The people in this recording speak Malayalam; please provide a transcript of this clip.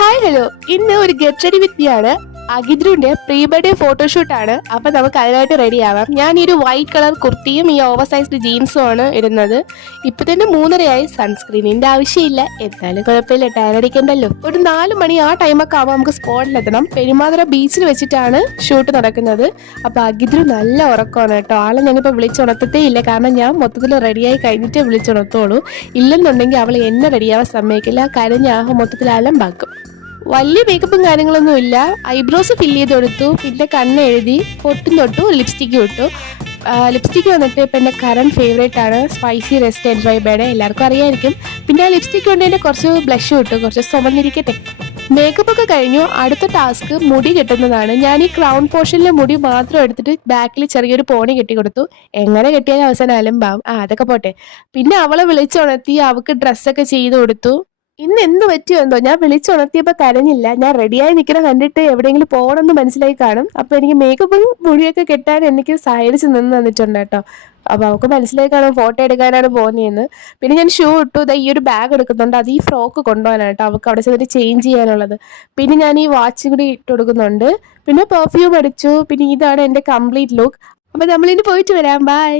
ഹായ് ഹലോ, ഇന്ന് ഒരു ഗെറ്റ് റെഡി വിത്ത് മീ ആണ്. അഗിദ്രുവിന്റെ പ്രീ ബർത്ത്ഡേ ഫോട്ടോഷൂട്ട് ആണ്. അപ്പൊ നമുക്ക് അതിനായിട്ട് റെഡി ആവാം. ഞാൻ ഈ ഒരു വൈറ്റ് കളർ കുർത്തിയും ഈ ഓവർ സൈസ്ഡ് ജീൻസും ആണ് ഇടുന്നത്. ഇപ്പൊ തന്നെ 3:30 സൺസ്ക്രീനിന്റെ ആവശ്യമില്ല, എന്നാലും കുഴപ്പമില്ല, ടയർ അടിക്കണ്ടല്ലോ. ഒരു 4 മണി ആ ടൈമൊക്കെ ആവുമ്പോൾ നമുക്ക് സ്പോട്ടിലെത്തണം. പെരുമാതുറ ബീച്ചിൽ വെച്ചിട്ടാണ് ഷൂട്ട് നടക്കുന്നത്. അപ്പൊ അഗിദ്രു നല്ല ഉറക്കമാണ് കേട്ടോ. ആളെ ഞാനിപ്പോൾ വിളിച്ചുണർത്തത്തേ ഇല്ല, കാരണം ഞാൻ മൊത്തത്തിൽ റെഡിയായി കഴിഞ്ഞിട്ടേ വിളിച്ചുണർത്തുള്ളൂ. ഇല്ലെന്നുണ്ടെങ്കിൽ അവൾ എന്നെ റെഡിയാവാൻ സമ്മതിക്കില്ല, കരഞ്ഞ് മൊത്തത്തിൽ അലമ്പാക്കും. വലിയ മേക്കപ്പും കാര്യങ്ങളൊന്നും ഇല്ല. ഐബ്രോസ് ഫില്ല് ചെയ്ത് കൊടുത്തു, പിന്നെ കണ്ണ് എഴുതി, പൊട്ടും തൊട്ടു, ലിപ്സ്റ്റിക്ക് ഇട്ടു. ലിപ്സ്റ്റിക്ക് വന്നിട്ട് ഇപ്പം എൻ്റെ കറണ്ട് ഫേവറേറ്റ് ആണ്, സ്പൈസി റെസ്റ്റ് ആൻഡ് ഡ്രൈബയുടെ, എല്ലാവർക്കും അറിയായിരിക്കും. പിന്നെ ആ ലിപ്സ്റ്റിക്ക് കൊണ്ട് തന്നെ കുറച്ച് ബ്ലഷ് ഇട്ടു, കുറച്ച് ചുമന്നിരിക്കട്ടെ. മേക്കപ്പ് ഒക്കെ കഴിഞ്ഞു. അടുത്ത ടാസ്ക് മുടി കെട്ടുന്നതാണ്. ഞാൻ ഈ ക്രൗൺ പോർഷനിലെ മുടി മാത്രം എടുത്തിട്ട് ബാക്കിൽ ചെറിയൊരു പോണി കെട്ടി കൊടുത്തു. എങ്ങനെ കെട്ടിയാലും അവസാനം അലമ്പാവും. അതൊക്കെ പോട്ടെ. പിന്നെ അവളെ വിളിച്ചുണർത്തി അവൾക്ക് ഡ്രസ്സൊക്കെ ചെയ്ത് കൊടുത്തു. ഇന്ന് എന്ത് പറ്റിയോ എന്തോ, ഞാൻ വിളിച്ചുണർത്തിയപ്പോൾ കരഞ്ഞില്ല. ഞാൻ റെഡിയായി നിൽക്കുന്ന കണ്ടിട്ട് എവിടെയെങ്കിലും പോകണമെന്ന് മനസ്സിലായി കാണും. അപ്പോൾ എനിക്ക് മേക്കപ്പും മുടിയൊക്കെ കെട്ടാൻ എനിക്ക് സഹായിച്ച് നിന്ന് തന്നിട്ടുണ്ട് കേട്ടോ. അപ്പോൾ അവൾക്ക് മനസ്സിലായി കാണും ഫോട്ടോ എടുക്കാനാണ് പോകുന്നതെന്ന്. പിന്നെ ഞാൻ ഷൂ ഇട്ടു. ഈ ഒരു ബാഗ് എടുക്കുന്നുണ്ട്, അത് ഈ ഫ്രോക്ക് കൊണ്ടുപോകാനായിട്ട് അവൾക്ക് അവിടെ ചെന്നിട്ട് ചേഞ്ച് ചെയ്യാനുള്ളത്. പിന്നെ ഞാൻ ഈ വാച്ച് കൂടി ഇട്ട് കൊടുക്കുന്നുണ്ട്. പിന്നെ പെർഫ്യൂം അടിച്ചു. പിന്നെ ഇതാണ് എൻ്റെ കംപ്ലീറ്റ് ലുക്ക്. അപ്പോൾ നമ്മളിനി പോയിട്ട് വരാം. ബൈ.